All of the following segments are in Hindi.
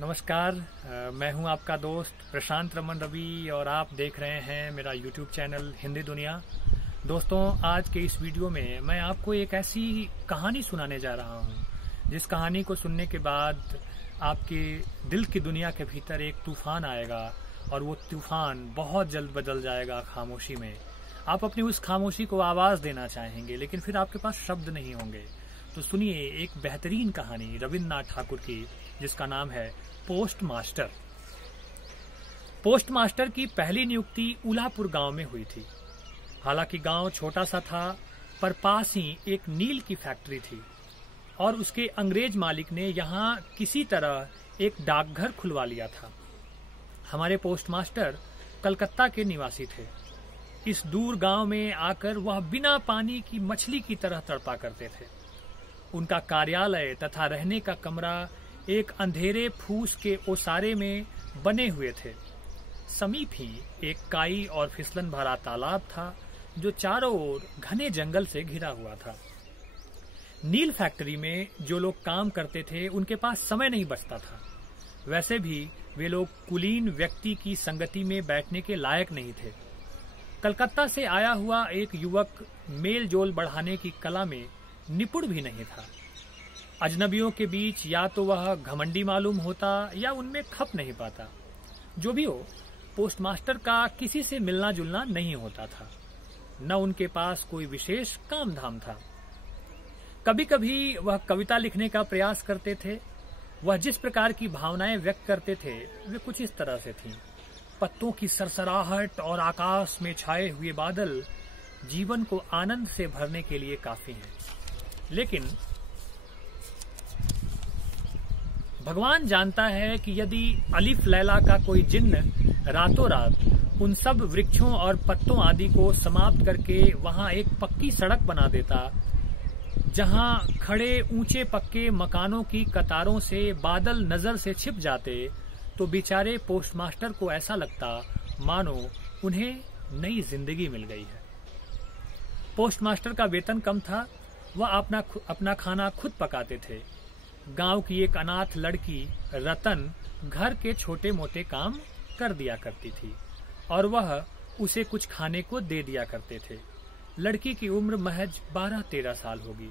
नमस्कार। मैं हूं आपका दोस्त प्रशांत रमन रवि और आप देख रहे हैं मेरा YouTube चैनल हिंदी दुनिया। दोस्तों, आज के इस वीडियो में मैं आपको एक ऐसी कहानी सुनाने जा रहा हूं जिस कहानी को सुनने के बाद आपके दिल की दुनिया के भीतर एक तूफान आएगा और वो तूफान बहुत जल्द बदल जाएगा खामोशी में। आप अपनी उस खामोशी को आवाज देना चाहेंगे लेकिन फिर आपके पास शब्द नहीं होंगे। तो सुनिए एक बेहतरीन कहानी रविन्द्रनाथ ठाकुर की जिसका नाम है पोस्ट मास्टर। पोस्ट मास्टर की पहली नियुक्ति उलापुर गांव में हुई थी। हालांकि गांव छोटा सा था पर पास ही एक नील की फैक्ट्री थी और उसके अंग्रेज मालिक ने यहां किसी तरह एक डाकघर खुलवा लिया था। हमारे पोस्ट मास्टर कलकत्ता के निवासी थे। इस दूर गांव में आकर वह बिना पानी की मछली की तरह तड़पा करते थे। उनका कार्यालय तथा रहने का कमरा एक अंधेरे फूस के ओसारे में बने हुए थे। समीप ही एक काई और फिसलन भरा तालाब था जो चारों ओर घने जंगल से घिरा हुआ था। नील फैक्ट्री में जो लोग काम करते थे उनके पास समय नहीं बचता था। वैसे भी वे लोग कुलीन व्यक्ति की संगति में बैठने के लायक नहीं थे। कलकत्ता से आया हुआ एक युवक मेल जोल बढ़ाने की कला में निपुण भी नहीं था। अजनबियों के बीच या तो वह घमंडी मालूम होता या उनमें खप नहीं पाता। जो भी हो, पोस्ट मास्टर का किसी से मिलना जुलना नहीं होता था। न उनके पास कोई विशेष काम धाम था। कभी कभी वह कविता लिखने का प्रयास करते थे। वह जिस प्रकार की भावनाएं व्यक्त करते थे वे कुछ इस तरह से थीं। पत्तों की सरसराहट और आकाश में छाए हुए बादल जीवन को आनंद से भरने के लिए काफी हैं। लेकिन भगवान जानता है कि यदि अलिफ लैला का कोई जिन्न रातों रात उन सब वृक्षों और पत्तों आदि को समाप्त करके वहां एक पक्की सड़क बना देता जहां खड़े ऊंचे पक्के मकानों की कतारों से बादल नजर से छिप जाते, तो बेचारे पोस्टमास्टर को ऐसा लगता मानो उन्हें नई जिंदगी मिल गई है। पोस्टमास्टर का वेतन कम था। वह अपना खाना खुद पकाते थे। गांव की एक अनाथ लड़की रतन घर के छोटे मोटे काम कर दिया करती थी और वह उसे कुछ खाने को दे दिया करते थे। लड़की की उम्र महज 12-13 साल होगी।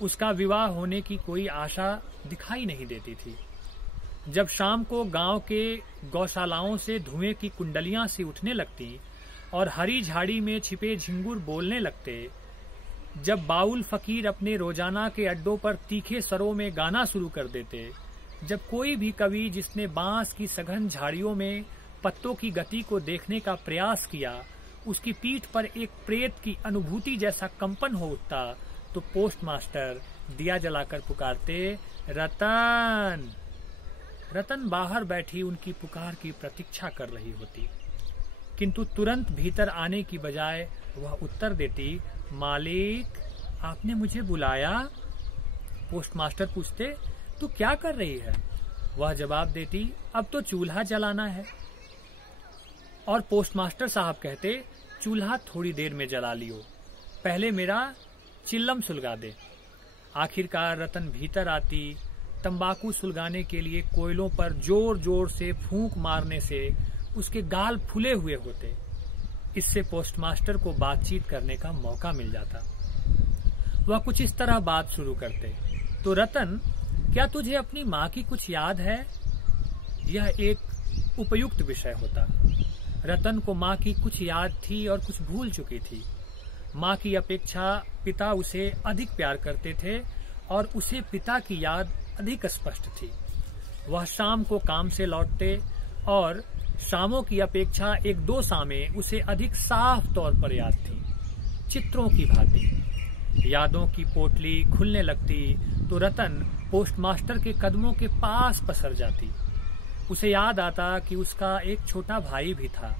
उसका विवाह होने की कोई आशा दिखाई नहीं देती थी। जब शाम को गांव के गौशालाओं से धुएं की कुंडलियां सी उठने लगती और हरी झाड़ी में छिपे झिंगुर बोलने लगते, जब बाउल फकीर अपने रोजाना के अड्डों पर तीखे स्वरों में गाना शुरू कर देते, जब कोई भी कवि जिसने बांस की सघन झाड़ियों में पत्तों की गति को देखने का प्रयास किया उसकी पीठ पर एक प्रेत की अनुभूति जैसा कंपन हो उठता, तो पोस्ट मास्टर दिया जलाकर पुकारते, रतन। रतन बाहर बैठी उनकी पुकार की प्रतीक्षा कर रही होती, किंतु तुरंत भीतर आने की बजाय वह उत्तर देती, मालिक आपने मुझे बुलाया? पोस्ट मास्टर पूछते, तू क्या कर रही है? वह जवाब देती, अब तो चूल्हा जलाना है। और पोस्ट मास्टर साहब कहते, चूल्हा थोड़ी देर में जला लियो, पहले मेरा चिल्लम सुलगा दे। आखिरकार रतन भीतर आती। तंबाकू सुलगाने के लिए कोयलों पर जोर जोर से फूंक मारने से उसके गाल फूले हुए होते। इससे पोस्टमास्टर को बातचीत करने का मौका मिल जाता। वह कुछ इस तरह बात शुरू करते, तो रतन, क्या तुझे अपनी माँ की कुछ याद है? यह एक उपयुक्त विषय होता। रतन को माँ की कुछ याद थी और कुछ भूल चुकी थी। माँ की अपेक्षा पिता उसे अधिक प्यार करते थे और उसे पिता की याद अधिक स्पष्ट थी। वह शाम को काम से लौटते और शामों की अपेक्षा 1-2 शामें उसे अधिक साफ तौर पर याद थी, चित्रों की भांति। यादों की पोटली खुलने लगती तो रतन पोस्टमास्टर के कदमों के पास पसर जाती। उसे याद आता कि उसका एक छोटा भाई भी था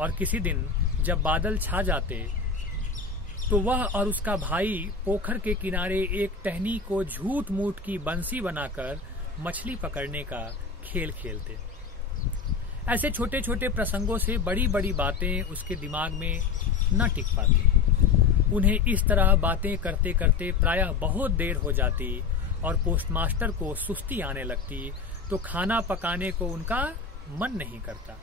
और किसी दिन जब बादल छा जाते तो वह और उसका भाई पोखर के किनारे एक टहनी को झूठ मूठ की बंसी बनाकर मछली पकड़ने का खेल खेलते। ऐसे छोटे छोटे प्रसंगों से बड़ी बड़ी बातें उसके दिमाग में न टिक पाती। उन्हें इस तरह बातें करते करते प्रायः बहुत देर हो जाती और पोस्टमास्टर को सुस्ती आने लगती तो खाना पकाने को उनका मन नहीं करता।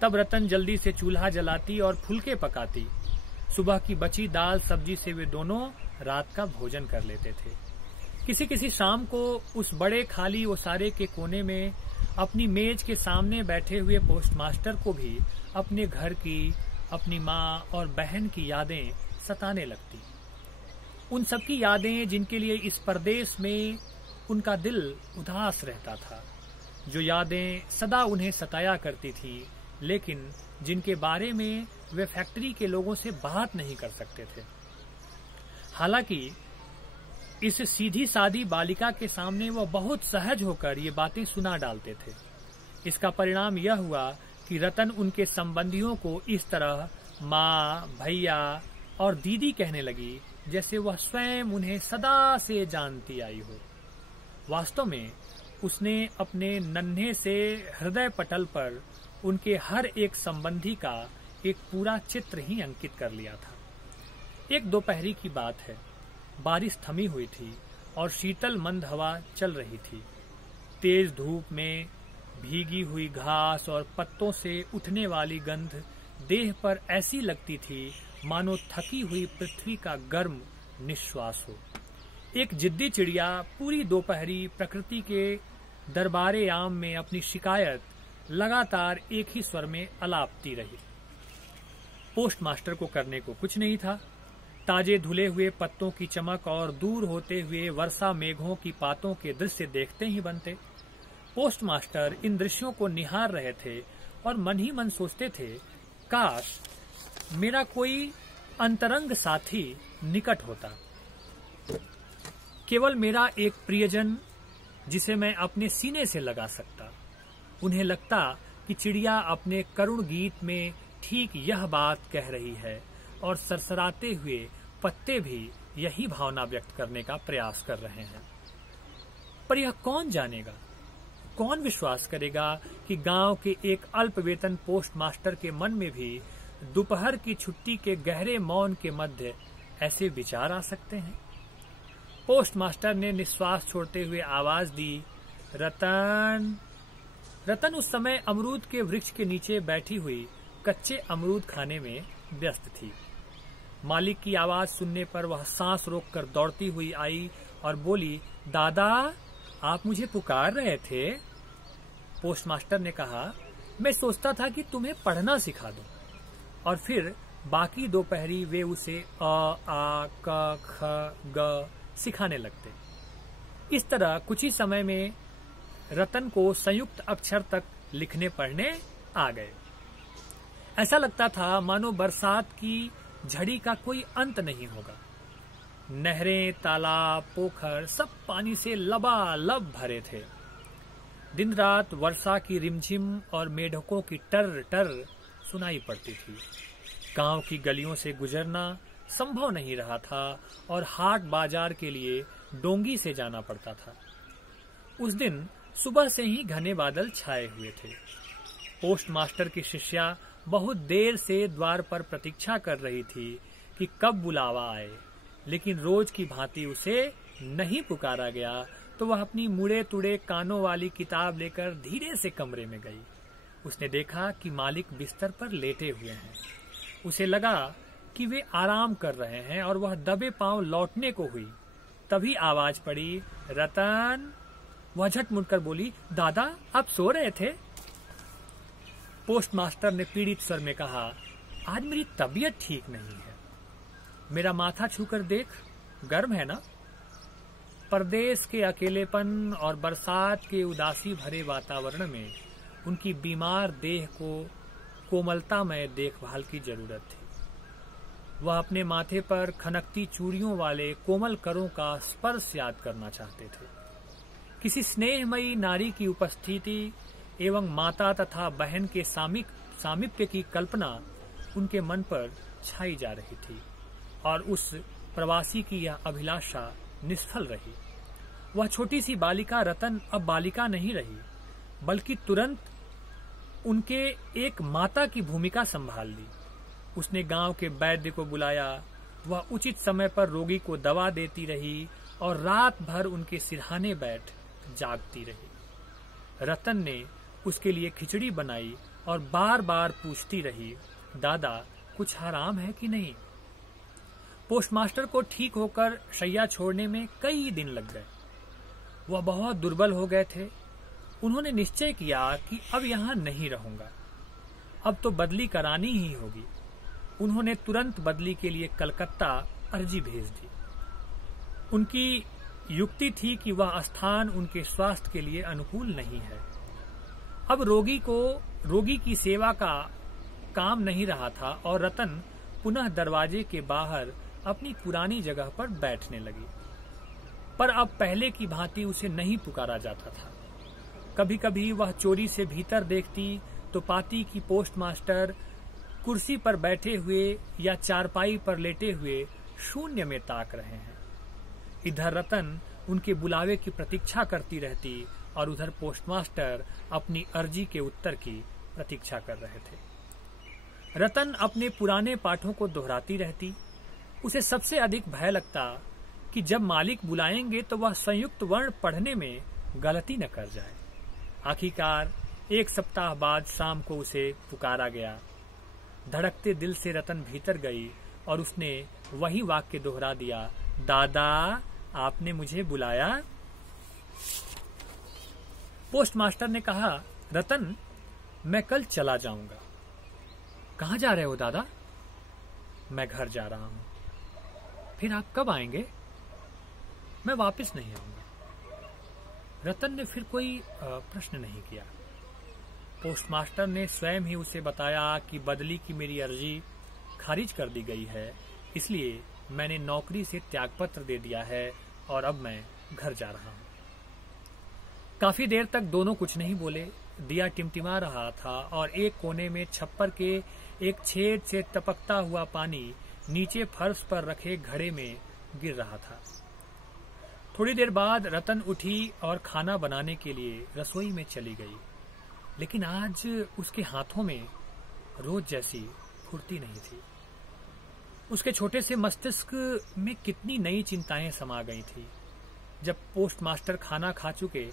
तब रतन जल्दी से चूल्हा जलाती और फुलके पकाती। सुबह की बची दाल सब्जी से वे दोनों रात का भोजन कर लेते थे। किसी किसी शाम को उस बड़े खाली ओसारे के कोने में अपनी मेज के सामने बैठे हुए पोस्टमास्टर को भी अपने घर की, अपनी माँ और बहन की यादें सताने लगती। उन सबकी यादें जिनके लिए इस परदेश में उनका दिल उदास रहता था, जो यादें सदा उन्हें सताया करती थी, लेकिन जिनके बारे में वे फैक्ट्री के लोगों से बात नहीं कर सकते थे। हालांकि इस सीधी सादी बालिका के सामने वह बहुत सहज होकर ये बातें सुना डालते थे। इसका परिणाम यह हुआ कि रतन उनके संबंधियों को इस तरह माँ, भैया और दीदी कहने लगी जैसे वह स्वयं उन्हें सदा से जानती आई हो। वास्तव में उसने अपने नन्हे से हृदय पटल पर उनके हर एक संबंधी का एक पूरा चित्र ही अंकित कर लिया था। एक दोपहरी की बात है। बारिश थमी हुई थी और शीतल मंद हवा चल रही थी। तेज धूप में भीगी हुई घास और पत्तों से उठने वाली गंध देह पर ऐसी लगती थी मानो थकी हुई पृथ्वी का गर्म निश्वास हो। एक जिद्दी चिड़िया पूरी दोपहरी प्रकृति के दरबारे आम में अपनी शिकायत लगातार एक ही स्वर में अलापती रही। पोस्टमास्टर को करने को कुछ नहीं था। ताजे धुले हुए पत्तों की चमक और दूर होते हुए वर्षा मेघों की पातों के दृश्य देखते ही बनते। पोस्टमास्टर इन दृश्यों को निहार रहे थे और मन ही मन सोचते थे, काश मेरा कोई अंतरंग साथी निकट होता, केवल मेरा एक प्रियजन जिसे मैं अपने सीने से लगा सकता। उन्हें लगता कि चिड़िया अपने करुण गीत में ठीक यह बात कह रही है और सरसराते हुए पत्ते भी यही भावना व्यक्त करने का प्रयास कर रहे हैं। पर यह कौन जानेगा, कौन विश्वास करेगा कि गांव के एक अल्प वेतन पोस्टमास्टर के मन में भी दोपहर की छुट्टी के गहरे मौन के मध्य ऐसे विचार आ सकते हैं। पोस्टमास्टर ने निश्वास छोड़ते हुए आवाज दी, रतन। रतन उस समय अमरूद के वृक्ष के नीचे बैठी हुई कच्चे अमरूद खाने में व्यस्त थी। मालिक की आवाज सुनने पर वह सांस रोककर दौड़ती हुई आई और बोली, दादा आप मुझे पुकार रहे थे? पोस्टमास्टर ने कहा, मैं सोचता था कि तुम्हें पढ़ना सिखा दूं। और फिर बाकी दोपहरी वे उसे अ, आ, क, ख, ग सिखाने लगते। इस तरह कुछ ही समय में रतन को संयुक्त अक्षर तक लिखने पढ़ने आ गए। ऐसा लगता था मानो बरसात की झड़ी का कोई अंत नहीं होगा। नहरें, तालाब, पोखर सब पानी से लबालब भरे थे। दिन रात वर्षा की रिमझिम और मेढकों की टर टर सुनाई पड़ती थी। गांव की गलियों से गुजरना संभव नहीं रहा था और हाट बाजार के लिए डोंगी से जाना पड़ता था। उस दिन सुबह से ही घने बादल छाए हुए थे। पोस्टमास्टर की शिष्या बहुत देर से द्वार पर प्रतीक्षा कर रही थी कि कब बुलावा आए, लेकिन रोज की भांति उसे नहीं पुकारा गया तो वह अपनी मुड़े तुड़े कानों वाली किताब लेकर धीरे से कमरे में गई। उसने देखा कि मालिक बिस्तर पर लेटे हुए हैं। उसे लगा कि वे आराम कर रहे हैं और वह दबे पांव लौटने को हुई। तभी आवाज पड़ी, रतन। वह झट मुड़कर बोली, दादा आप सो रहे थे? पोस्टमास्टर ने पीड़ित स्वर में कहा, आज मेरी तबीयत ठीक नहीं है। मेरा माथा छूकर देख, गर्म है ना? परदेश के अकेलेपन और बरसात के उदासी भरे वातावरण में उनकी बीमार देह को कोमलतामय देखभाल की जरूरत थी। वह अपने माथे पर खनकती चूड़ियों वाले कोमल करों का स्पर्श याद करना चाहते थे। किसी स्नेहमयी नारी की उपस्थिति एवं माता तथा बहन के सामीप्य की कल्पना उनके मन पर छाई जा रही थी और उस प्रवासी की यह अभिलाषा निष्फल रही। वह छोटी सी बालिका रतन अब बालिका नहीं रही, बल्कि तुरंत उनके एक माता की भूमिका संभाल ली। उसने गांव के वैद्य को बुलाया। वह उचित समय पर रोगी को दवा देती रही और रात भर उनके सिरहाने बैठ जागती रही। रतन ने उसके लिए खिचड़ी बनाई और बार बार पूछती रही, दादा कुछ आराम है कि नहीं। पोस्टमास्टर को ठीक होकर शैया छोड़ने में कई दिन लग गए। वह बहुत दुर्बल हो गए थे। उन्होंने निश्चय किया कि अब यहाँ नहीं रहूंगा, अब तो बदली करानी ही होगी। उन्होंने तुरंत बदली के लिए कलकत्ता अर्जी भेज दी। उनकी युक्ति थी कि वह स्थान उनके स्वास्थ्य के लिए अनुकूल नहीं है। अब रोगी की सेवा का काम नहीं रहा था और रतन पुनः दरवाजे के बाहर अपनी पुरानी जगह पर बैठने लगी। पर अब पहले की भांति उसे नहीं पुकारा जाता था। कभी कभी वह चोरी से भीतर देखती तो पाती कि पोस्टमास्टर कुर्सी पर बैठे हुए या चारपाई पर लेटे हुए शून्य में ताक रहे हैं। इधर रतन उनके बुलावे की प्रतीक्षा करती रहती और उधर पोस्टमास्टर अपनी अर्जी के उत्तर की प्रतीक्षा कर रहे थे। रतन अपने पुराने पाठों को दोहराती रहती। उसे सबसे अधिक भय लगता कि जब मालिक बुलाएंगे तो वह संयुक्त वर्ण पढ़ने में गलती न कर जाए। आखिरकार 1 सप्ताह बाद शाम को उसे पुकारा गया। धड़कते दिल से रतन भीतर गई और उसने वही वाक्य दोहरा दिया, दादा आपने मुझे बुलाया। पोस्टमास्टर ने कहा, रतन मैं कल चला जाऊंगा। कहाँ जा रहे हो दादा? मैं घर जा रहा हूं। फिर आप कब आएंगे? मैं वापस नहीं आऊंगा। रतन ने फिर कोई प्रश्न नहीं किया। पोस्टमास्टर ने स्वयं ही उसे बताया कि बदली की मेरी अर्जी खारिज कर दी गई है, इसलिए मैंने नौकरी से त्यागपत्र दे दिया है और अब मैं घर जा रहा हूं। काफी देर तक दोनों कुछ नहीं बोले। दिया टिमटिमा रहा था और एक कोने में छप्पर के एक छेद से टपकता हुआ पानी नीचे फर्श पर रखे घड़े में गिर रहा था। थोड़ी देर बाद रतन उठी और खाना बनाने के लिए रसोई में चली गई, लेकिन आज उसके हाथों में रोज जैसी फुर्ती नहीं थी। उसके छोटे से मस्तिष्क में कितनी नई चिंताएं समा गई थी। जब पोस्टमास्टर खाना खा चुके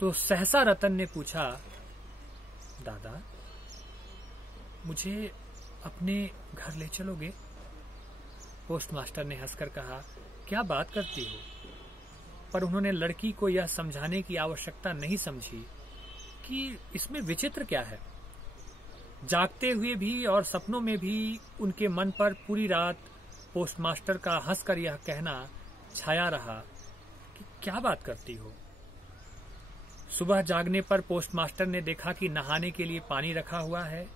तो सहसा रतन ने पूछा, दादा मुझे अपने घर ले चलोगे? पोस्टमास्टर ने हंसकर कहा, क्या बात करती हो? पर उन्होंने लड़की को यह समझाने की आवश्यकता नहीं समझी कि इसमें विचित्र क्या है। जागते हुए भी और सपनों में भी उनके मन पर पूरी रात पोस्टमास्टर का हंसकर यह कहना छाया रहा कि क्या बात करती हो। सुबह जागने पर पोस्टमास्टर ने देखा कि नहाने के लिए पानी रखा हुआ है।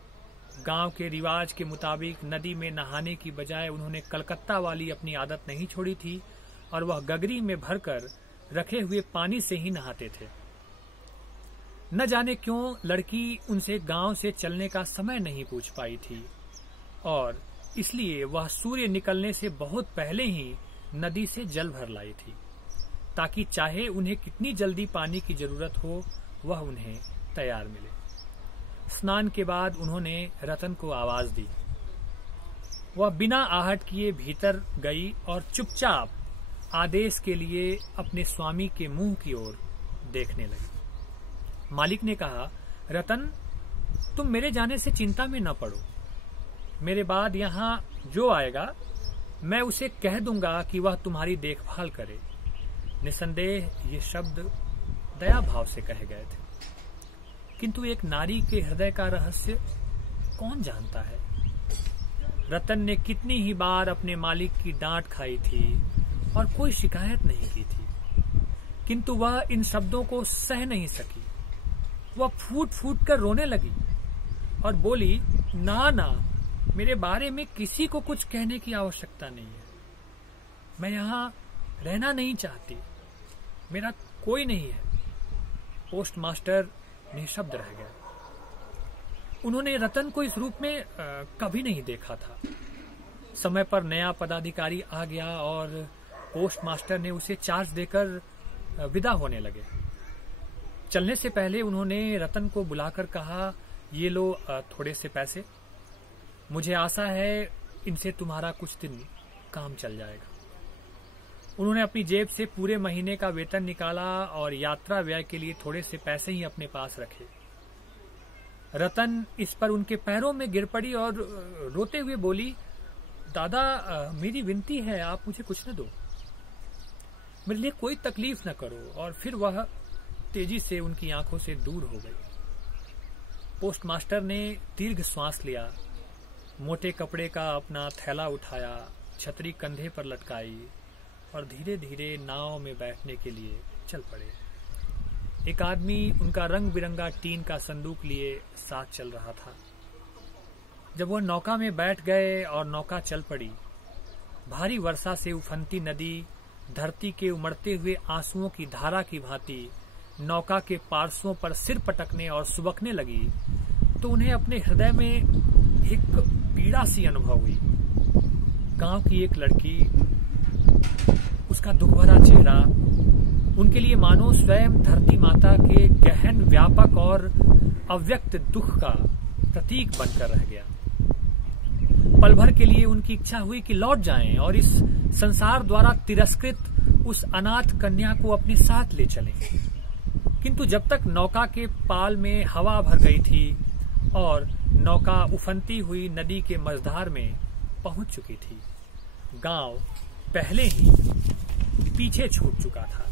गांव के रिवाज के मुताबिक नदी में नहाने की बजाय उन्होंने कलकत्ता वाली अपनी आदत नहीं छोड़ी थी और वह गगरी में भरकर रखे हुए पानी से ही नहाते थे। न जाने क्यों लड़की उनसे गांव से चलने का समय नहीं पूछ पाई थी और इसलिए वह सूर्य निकलने से बहुत पहले ही नदी से जल भर लाई थी, ताकि चाहे उन्हें कितनी जल्दी पानी की जरूरत हो वह उन्हें तैयार मिले। स्नान के बाद उन्होंने रतन को आवाज दी। वह बिना आहट किए भीतर गई और चुपचाप आदेश के लिए अपने स्वामी के मुंह की ओर देखने लगी। मालिक ने कहा, रतन तुम मेरे जाने से चिंता में न पड़ो। मेरे बाद यहाँ जो आएगा मैं उसे कह दूंगा कि वह तुम्हारी देखभाल करे। निसंदेह ये शब्द दया भाव से कहे गए थे, किंतु एक नारी के हृदय का रहस्य कौन जानता है। रतन ने कितनी ही बार अपने मालिक की डांट खाई थी और कोई शिकायत नहीं की थी, किंतु वह इन शब्दों को सह नहीं सकी। वह फूट फूट कर रोने लगी और बोली, ना ना, मेरे बारे में किसी को कुछ कहने की आवश्यकता नहीं है। मैं यहाँ रहना नहीं चाहती, मेरा कोई नहीं है। पोस्टमास्टर निशब्द रह गया। उन्होंने रतन को इस रूप में कभी नहीं देखा था। समय पर नया पदाधिकारी आ गया और पोस्टमास्टर ने उसे चार्ज देकर विदा होने लगे। चलने से पहले उन्होंने रतन को बुलाकर कहा, ये लो थोड़े से पैसे, मुझे आशा है इनसे तुम्हारा कुछ दिन काम चल जाएगा। उन्होंने अपनी जेब से पूरे महीने का वेतन निकाला और यात्रा व्यय के लिए थोड़े से पैसे ही अपने पास रखे। रतन इस पर उनके पैरों में गिर पड़ी और रोते हुए बोली, दादा मेरी विनती है, आप मुझे कुछ न दो, मेरे लिए कोई तकलीफ न करो। और फिर वह तेजी से उनकी आंखों से दूर हो गई। पोस्टमास्टर ने दीर्घ श्वास लिया, मोटे कपड़े का अपना थैला उठाया, छतरी कंधे पर लटकाई और धीरे धीरे नाव में बैठने के लिए चल पड़े। एक आदमी उनका रंग बिरंगा टीन का संदूक लिए साथ चल रहा था। जब वह नौका में बैठ गए और नौका चल पड़ी, भारी वर्षा से उफनती नदी धरती के उमड़ते हुए आंसुओं की धारा की भांति नौका के पार्श्वों पर सिर पटकने और सुबकने लगी, तो उन्हें अपने हृदय में एक पीड़ा सी अनुभव हुई। गांव की एक लड़की, उसका दुखभरा चेहरा उनके लिए मानो स्वयं धरती माता के गहन, व्यापक और अव्यक्त दुख का प्रतीक बनकर रह गया। पल भर के लिए उनकी इच्छा हुई कि लौट जाएं और इस संसार द्वारा तिरस्कृत उस अनाथ कन्या को अपने साथ ले चलें। किंतु जब तक नौका के पाल में हवा भर गई थी और नौका उफनती हुई नदी के मझधार में पहुंच चुकी थी, गांव पहले ही पीछे छूट चुका था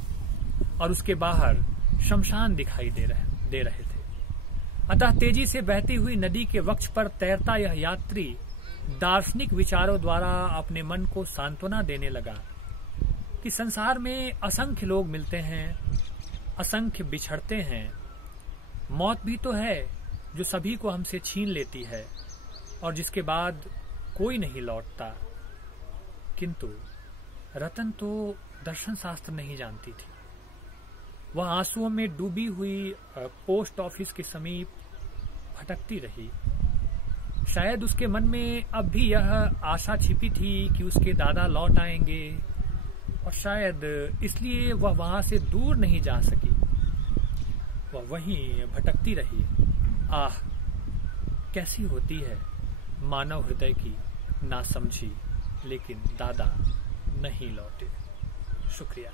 और उसके बाहर शमशान दिखाई दे रहे थे। अतः तेजी से बहती हुई नदी के वक्ष पर तैरता यह यात्री दार्शनिक विचारों द्वारा अपने मन को सांत्वना देने लगा कि संसार में असंख्य लोग मिलते हैं, असंख्य बिछड़ते हैं। मौत भी तो है जो सभी को हमसे छीन लेती है और जिसके बाद कोई नहीं लौटता। किंतु रतन तो दर्शन शास्त्र नहीं जानती थी। वह आंसुओं में डूबी हुई पोस्ट ऑफिस के समीप भटकती रही। शायद उसके मन में अब भी यह आशा छिपी थी कि उसके दादा लौट आएंगे और शायद इसलिए वह वहां से दूर नहीं जा सकी। वह वहीं भटकती रही। आह, कैसी होती है मानव हृदय की नासमझी। लेकिन दादा नहीं लौटे। शुक्रिया।